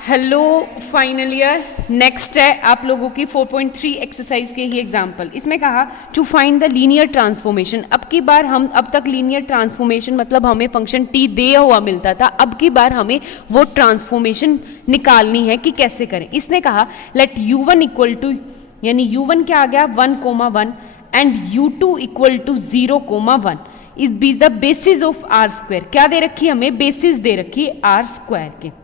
Hello final year. Next है आप लोगों की 4.3 एक्सरसाइज के ही एग्जाम्पल। इसमें कहा to find the linear transformation. अब की बार हम अब तक लीनियर ट्रांसफॉर्मेशन मतलब हमें फंक्शन टी दिया हुआ मिलता था, अब की बार हमें वो ट्रांसफॉर्मेशन निकालनी है कि कैसे करें। इसने कहा लेट u1 इक्वल टू, यानी u1 क्या आ गया 1,1 and u2 equal to 0,1 is be the basis of R square. क्या दे रखी है हमें? बेसिस दे रखी है आर स्क्वायर के।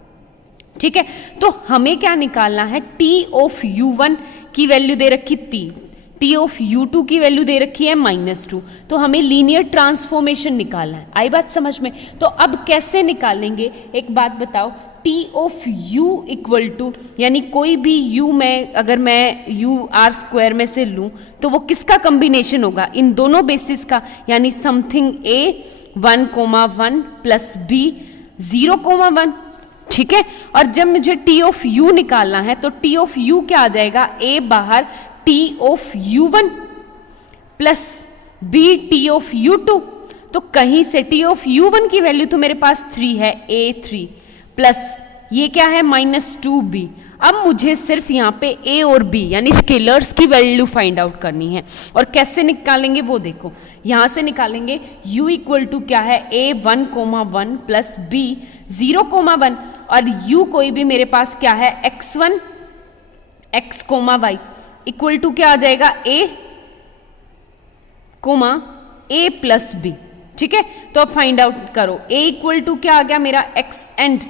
ठीक है, तो हमें क्या निकालना है? टी ऑफ u1 की वैल्यू दे रखी टी ऑफ u2 की वैल्यू दे रखी है -2। तो हमें लीनियर ट्रांसफॉर्मेशन निकालना है। आई बात समझ में? तो अब कैसे निकालेंगे एक बात बताओ। T of u equal to, यानी कोई भी u में अगर मैं u आर स्क्वायर में से लूं तो वो किसका कॉम्बिनेशन होगा? इन दोनों बेसिस का, यानी समथिंग a 1,1 प्लस b 0,1। ठीक है, और जब मुझे टी ऑफ u निकालना है तो टी ऑफ u क्या आ जाएगा? a बाहर T of u1 plus b T of u2। तो कहीं से टी ऑफ u1 की वैल्यू तो मेरे पास 3 है, a3 प्लस ये क्या है -2b। अब मुझे सिर्फ यहाँ पे a और b यानी स्केलर्स की वैल्यू फाइंड आउट करनी है। और कैसे निकालेंगे वो देखो, यहाँ से निकालेंगे u इक्वल टू क्या है? a 1,1 प्लस b 0,1 और u कोई भी मेरे पास क्या है? x1 x, y equal to क्या आ जाएगा? a plus b। ठीक है, तो अब फाइंड आउट करो। a इक्वल टू क्या आ गया मेरा? x and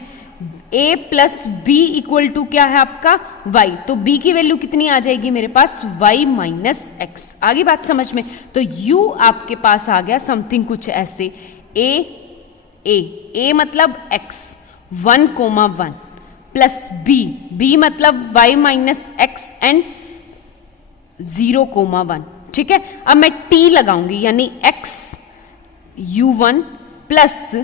a plus b equal to क्या है आपका? y। तो b की वैल्यू कितनी आ जाएगी मेरे पास? y minus x. आगे बात समझ में? तो u आपके पास आ गया समथिंग कुछ ऐसे a मतलब x 1,1 प्लस b मतलब y माइनस एक्स एंड 0,1। ठीक है, अब मैं t लगाऊंगी यानी x u1 plus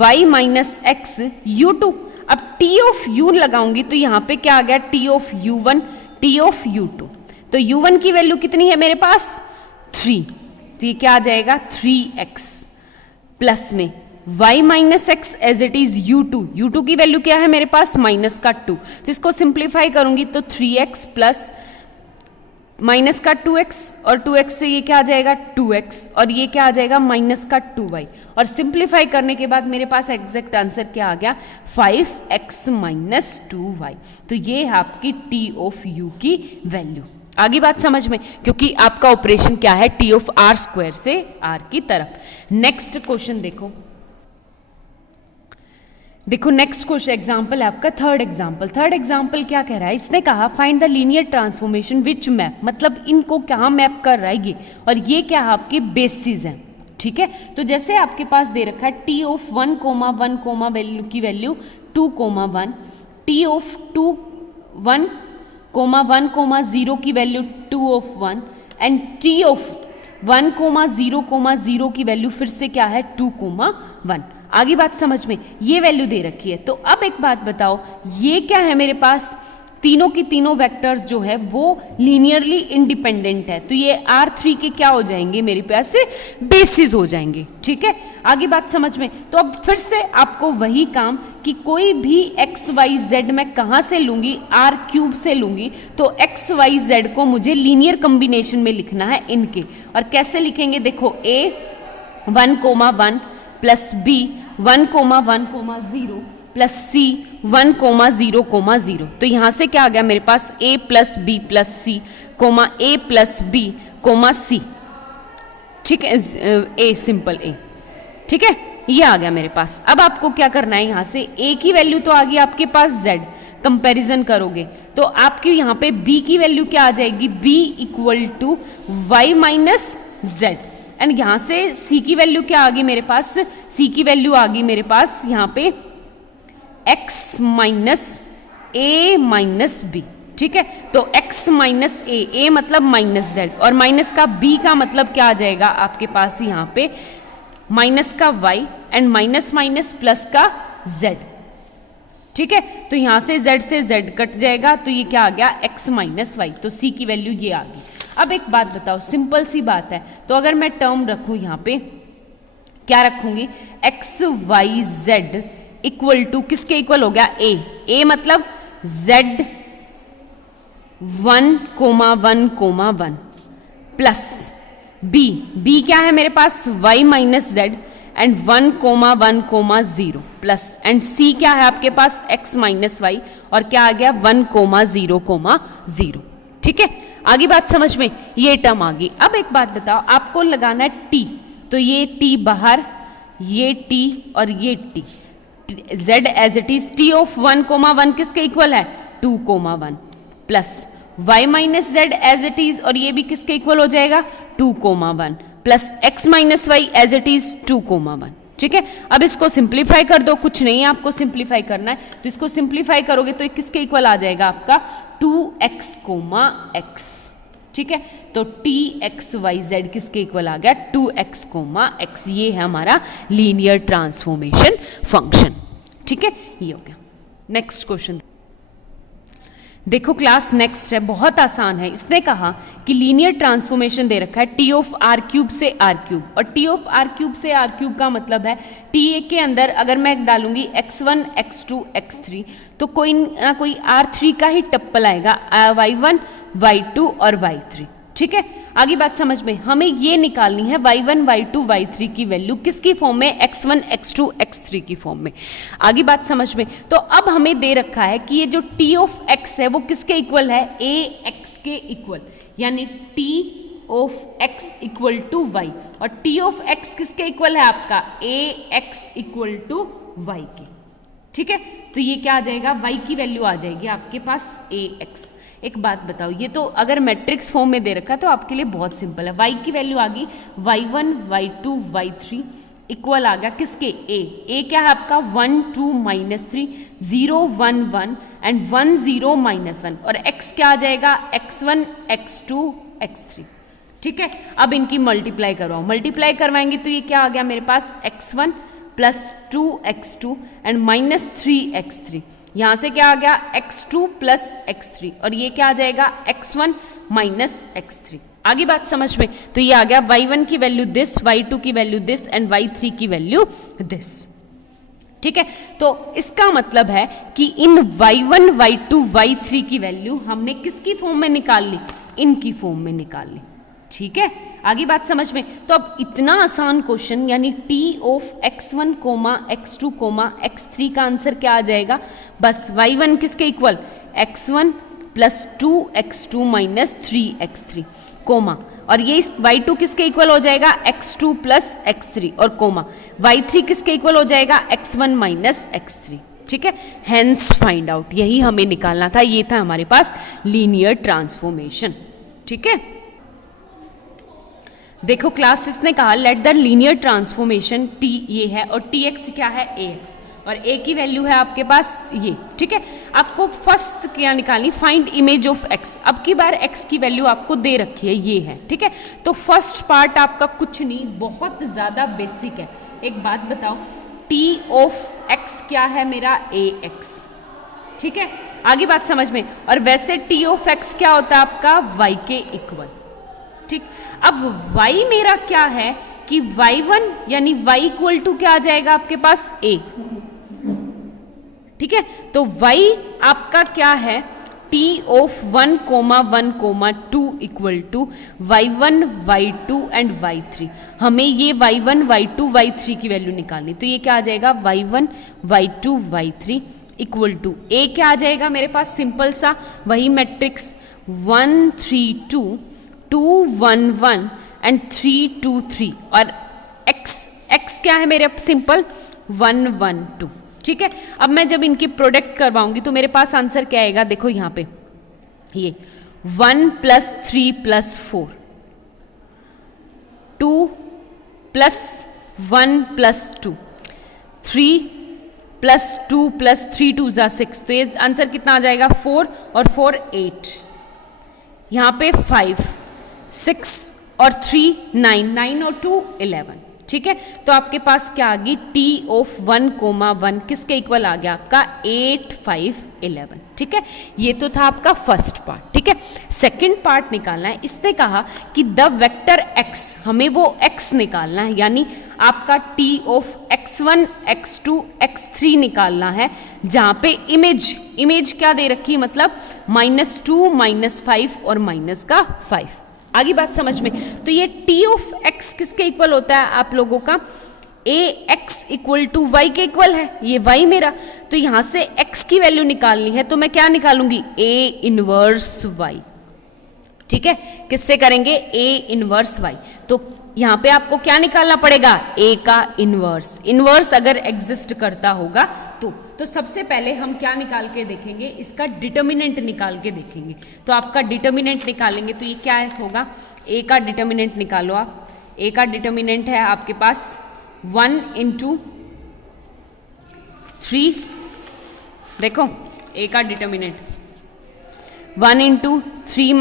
y minus x u2। अब t ऑफ u लगाऊंगी तो यहां पे क्या आ गया? t of u1 t of u2। तो u1 की वैल्यू कितनी है मेरे पास? 3। तो ये क्या आ जाएगा? 3x प्लस में y minus x as it is u2 की वैल्यू क्या है मेरे पास? -2। तो इसको सिंप्लीफाई करूंगी तो 3x प्लस माइनस का 2x और 2x से ये क्या आ जाएगा? 2x और ये क्या आ जाएगा? -2y। और सिंप्लीफाई करने के बाद मेरे पास एग्जैक्ट आंसर क्या आ गया? 5x minus 2y। तो ये है आपकी t ऑफ u की वैल्यू। आगे बात समझ में? क्योंकि आपका ऑपरेशन क्या है? t ऑफ r स्क्वायर से r की तरफ। नेक्स्ट क्वेश्चन देखो नेक्स्ट क्वेश्चन एग्जाम्पल है आपका थर्ड एग्जाम्पल क्या कह रहा है? इसने कहा find the linear transformation which map, मतलब इनको कहाँ मैप कर रहा है ये, और ये क्या है आपके बेसिस हैं। ठीक है, तो जैसे आपके पास दे रखा है टी ऑफ 1,1 वैल्यू की वैल्यू 2,1, टी ऑफ 1,0 की वैल्यू 2 एंड टी ऑफ 1,0 की वैल्यू फिर से क्या है? 2,1। आगे बात समझ में? ये वैल्यू दे रखी है। तो अब एक बात बताओ, ये क्या है मेरे पास? तीनों की तीनों वेक्टर्स जो है वो लीनियरली इंडिपेंडेंट है, तो ये R3 के क्या हो जाएंगे? मेरे पास से बेसिस हो जाएंगे। ठीक है, आगे बात समझ में? तो अब फिर से आपको वही काम कि कोई भी x y z मैं कहाँ से लूंगी? R³ से लूंगी। तो x y z को मुझे लीनियर कॉम्बिनेशन में लिखना है इनके। और कैसे लिखेंगे? देखो a 1,1 plus b 1,1,0 plus c 1,0,0। तो यहां से क्या आ गया मेरे पास? a plus b plus c a plus b c। ठीक है, a सिंपल a। ठीक है, ये आ गया मेरे पास। अब आपको क्या करना है? यहां से a की वैल्यू तो आ गई आपके पास z, कंपैरिजन करोगे तो आपकी यहाँ पे b की वैल्यू क्या आ जाएगी? b equal to y minus z। And यहां से c की वैल्यू क्या आ गई मेरे पास? c की वैल्यू आ गई मेरे पास यहाँ पे x minus a minus b। ठीक है, तो x माइनस a मतलब माइनस z और माइनस का b का मतलब क्या आ जाएगा आपके पास? यहाँ पे माइनस का y and minus minus plus का z। ठीक है, तो यहां से z कट जाएगा तो ये क्या आ गया? x minus y। तो c की वैल्यू ये आ गई। अब एक बात बताओ, सिंपल सी बात है, तो अगर मैं टर्म रखूं यहाँ पे क्या रखूंगी? x y z equal to किसके इक्वल हो गया, ए मतलब z 1,1,1 प्लस बी क्या है मेरे पास y minus Z and 1,1,0 plus and c क्या है आपके पास x माइनस वाई और क्या आ गया 1,0,0। ठीक है, आगे बात समझ में, ये टर्म आ गई। अब एक बात बताओ, आपको लगाना है t, तो ये t बाहर, ये t और ये t, z as it is t of 1,1 किसके इक्वल है 2,1 plus y minus z as it is और ये भी किसके इक्वल हो जाएगा 2,1 plus x minus y as it is 2,1। ठीक है, अब इसको सिंप्लीफाई कर दो, कुछ नहीं है आपको सिंप्लीफाई करना है, तो इसको सिंप्लीफाई करोगे तो किसके इक्वल आ जाएगा आपका 2x, x। ठीक है, तो txyz किसके इक्वल आ गया 2x, x। ये है हमारा लीनियर ट्रांसफॉर्मेशन फंक्शन। ठीक है, ये हो गया। नेक्स्ट क्वेश्चन देखो क्लास, नेक्स्ट है, बहुत आसान है। इसने कहा कि लीनियर ट्रांसफॉर्मेशन दे रखा है टी ऑफ आर क्यूब से आर क्यूब, और टी ऑफ आर क्यूब से आर क्यूब का मतलब है टी के अंदर अगर मैं डालूंगी x1 x2 x3 तो कोई ना कोई r3 का ही टप्पल आएगा, y1 y2 और y3। ठीक है, आगे बात समझ में, हमें ये निकालनी है y1 y2 y3 की वैल्यू किसकी फॉर्म में, x1 x2 x3 की फॉर्म में। आगे बात समझ में, तो अब हमें दे रखा है कि ये जो t ऑफ x है वो किसके इक्वल है, ax के इक्वल, यानी t of x equal to y, और t ऑफ x किसके इक्वल है आपका ax इक्वल टू y के। ठीक है, तो ये क्या आ जाएगा, y की वैल्यू आ जाएगी आपके पास ax। एक बात बताओ, ये तो अगर मैट्रिक्स फॉर्म में दे रखा है तो आपके लिए बहुत सिंपल है, y की वैल्यू आ गई y1 y2 y3 इक्वल आ गया किसके a क्या है आपका 1 2 -3 0 1 1 एंड 1 0 -1, और x क्या आ जाएगा x1 x2 x3। ठीक है, अब इनकी मल्टीप्लाई करवाओ, मल्टीप्लाई करवाएंगे तो ये क्या आ गया मेरे पास x1 plus 2x2 and -3x3, यहां से क्या आ गया x2 प्लस x3 और ये क्या आ जाएगा x1 माइनस x3। आगे बात समझ में, तो ये आ गया y1 की वैल्यू दिस, y2 की वैल्यू दिस एंड y3 की वैल्यू दिस। ठीक है, तो इसका मतलब है कि इन y1 y2 y3 की वैल्यू हमने किसकी फॉर्म में निकाल ली, इनकी फॉर्म में निकाल ली। ठीक है, आगे बात समझ में, तो अब इतना आसान क्वेश्चन, यानी t of x1 x2 x3 का आंसर क्या आ जाएगा, बस y1 किसके equal x1 plus 2x2 minus 3x3 coma, और ये y2 किसके इक्वल हो जाएगा x2 प्लस x3 और कोमा, y3 किसके इक्वल हो जाएगा x1 माइनस x3। ठीक है, हेंस फाइंड आउट, यही हमें निकालना था, ये था हमारे पास लीनियर ट्रांसफॉर्मेशन। ठीक है, देखो क्लास, इसने कहा let the linear transformation t ये है और tx क्या है ax, और a की वैल्यू है आपके पास ये। ठीक है, आपको फर्स्ट क्या निकालनी, फाइंड इमेज ऑफ x। अब की बार x की वैल्यू आपको दे रखी है, ये है। ठीक है, तो फर्स्ट पार्ट आपका कुछ नहीं, बहुत ज़्यादा बेसिक है। एक बात बताओ, t ऑफ x क्या है मेरा ax। ठीक है, आगे बात समझ में, और वैसे t ऑफ x क्या होता है आपका y के इक्वल। ठीक, अब y मेरा क्या है कि y1 यानी y इक्वल टू क्या आ जाएगा आपके पास a। ठीक है, तो y आपका क्या है t of 1, 1, 2 equal to y1 y2 and y3। हमें ये y1 y2 y3 की वैल्यू निकालनी, तो ये क्या आ जाएगा y1 y2 y3 equal to a क्या आ जाएगा मेरे पास, सिंपल सा वही मैट्रिक्स 1 3 2 2 1 1 एंड 3 2 3, और x क्या है मेरे सिंपल 1 1 2। ठीक है, अब मैं जब इनकी प्रोडक्ट करवाऊंगी तो मेरे पास आंसर क्या आएगा, देखो यहाँ पे ये 1 plus 3 plus 4 2 plus 1 plus 2 3 plus 2 plus 3 2 जा 6, तो ये आंसर कितना आ जाएगा 4 और 4 8, यहाँ पे 5 6 और 3 9 9 और 2 11। ठीक है। तो आपके पास क्या आ गई, टी ऑफ 1,1 किसके इक्वल आ गया आपका 8, 5, 11। ठीक है, ये तो था आपका फर्स्ट पार्ट। ठीक है, सेकंड पार्ट निकालना है। इसने कहा कि द वेक्टर x, हमें वो x निकालना है, यानी आपका t of x1, x2, x3 निकालना है, जहां पे इमेज क्या दे रखी है, मतलब -2, -5 और -5। आगे बात समझ में। तो ये t ऑफ x किसके इक्वल होता है आप लोगों का, ax इक्वल टू y के इक्वल है, ये y मेरा। तो यहां से x की वैल्यू निकालनी है, तो मैं क्या निकालूंगी, a इनवर्स y। ठीक है, किससे करेंगे, a इनवर्स y। तो यहां पे आपको क्या निकालना पड़ेगा, a का इनवर्स अगर एग्जिस्ट करता होगा तो सबसे पहले हम क्या निकाल के देखेंगे, इसका डिटर्मिनेंट निकाल के देखेंगे। तो आपका डिटर्मिनेंट निकालेंगे तो ये क्या होगा, a का डिटर्मिनेंट निकालो आप। a का डिटर्मिनेंट है आपके पास 1 × 3, देखो a का डिटर्मिनेंट 1 × 3 -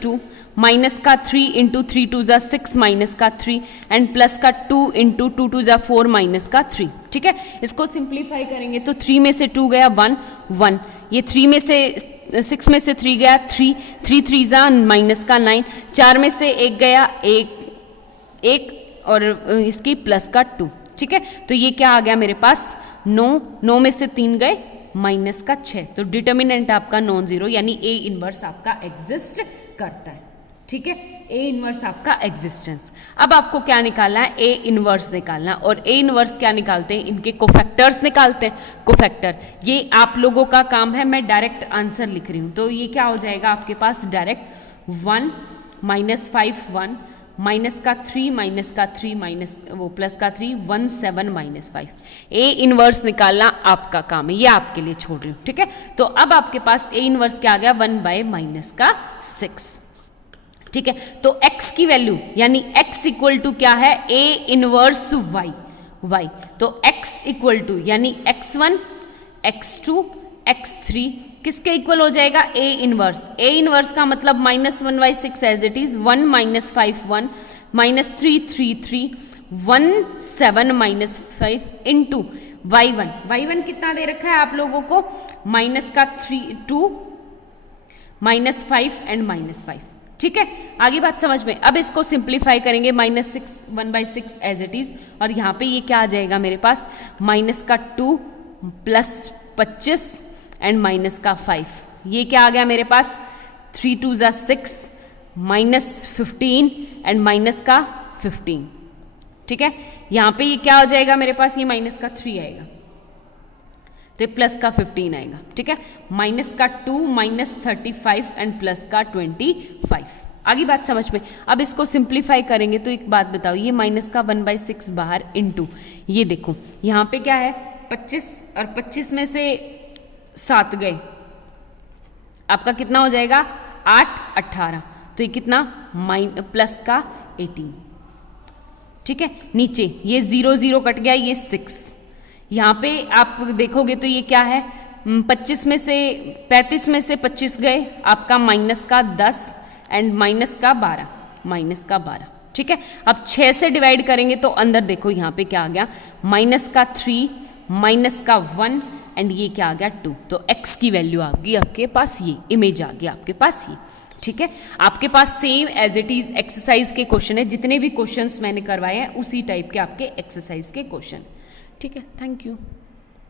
2, माइनस का 3 × 3 2 = 6, माइनस का 3 एंड प्लस का 2 × 2 2 = 4, माइनस का 3। ठीक है, इसको सिंप्लीफाई करेंगे तो 3 में से 2 गया 1 1, ये 3 में से 6 में से 3 गया 3 3 3 = माइनस का 9, 4 में से 1 गया 1 और इसकी प्लस का 2। ठीक है, तो ये क्या आ गया मेरे पास 9 में से 3 गए माइनस का 6। तो डिटर्मिनेंट आपका नॉन जीरो, यानी ए इनवर्स आपका एग्जिस्ट करता है। ठीक है, ए इनवर्स आपका एग्जिस्टेंस। अब आपको क्या निकालना है, ए इनवर्स निकालना। और ए इनवर्स क्या निकालते हैं, इनके कोफैक्टर्स निकालते हैं। कोफैक्टर ये आप लोगों का काम है, मैं डायरेक्ट आंसर लिख रही हूं। तो ये क्या हो जाएगा आपके पास डायरेक्ट 1 -5 1, माइनस का 3 माइनस का 3 माइनस वो प्लस का 3 1 7 -5। ए इनवर्स निकालना आपका काम है, ये आपके लिए छोड़ रही हूँ। ठीक है, तो अब आपके पास ए इनवर्स क्या आ गया 1/-6। ठीक है, तो x की वैल्यू यानी x इक्वल टू क्या है, a इनवर्स y। तो x इक्वल टू यानी x1 x2 x3 किसके इक्वल हो जाएगा, a इनवर्स का मतलब -1/6 as it is 1 -5 1 -3 3 3 1 7 -5 into y1 कितना दे रखा है आप लोगों को, माइनस का 2 -5 एंड -5। ठीक है, आगे बात समझ में। अब इसको सिंप्लीफाई करेंगे, -6 1/6 एज इट इज, और यहाँ पे ये क्या आ जाएगा मेरे पास, माइनस का 2 प्लस 25 एंड माइनस का 5। ये क्या आ गया मेरे पास 3 2 = 6 -15 एंड माइनस का 15। ठीक है, यहाँ पे ये क्या हो जाएगा मेरे पास, ये माइनस का 3 आएगा तो प्लस का 15 आएगा। ठीक है, माइनस का 2 -35 एंड प्लस का 25। आगे बात समझ में। अब इसको सिंप्लीफाई करेंगे तो एक बात बताओ, ये माइनस का 1/6 बाहर इंटू ये देखो यहाँ पे क्या है 25 और 25 में से 7 गए, आपका कितना हो जाएगा 8 18, तो ये कितना प्लस का 18। ठीक है, नीचे ये 0 0 कट गया, ये 6। यहाँ पे आप देखोगे तो ये क्या है 35 में से 25 गए, आपका माइनस का 10 एंड माइनस का 12। ठीक है, अब 6 से डिवाइड करेंगे तो अंदर देखो यहाँ पे क्या आ गया, माइनस का 3 माइनस का 1 एंड ये क्या आ गया 2। तो x की वैल्यू आ गई आपके पास, ये इमेज आ गई आपके पास ये। ठीक है, आपके पास same as it is exercise के क्वेश्चन है, जितने भी क्वेश्चंस मैंने करवाए हैं उसी टाइप के आपके एक्सरसाइज के क्वेश्चन। ठीक है, थैंक यू।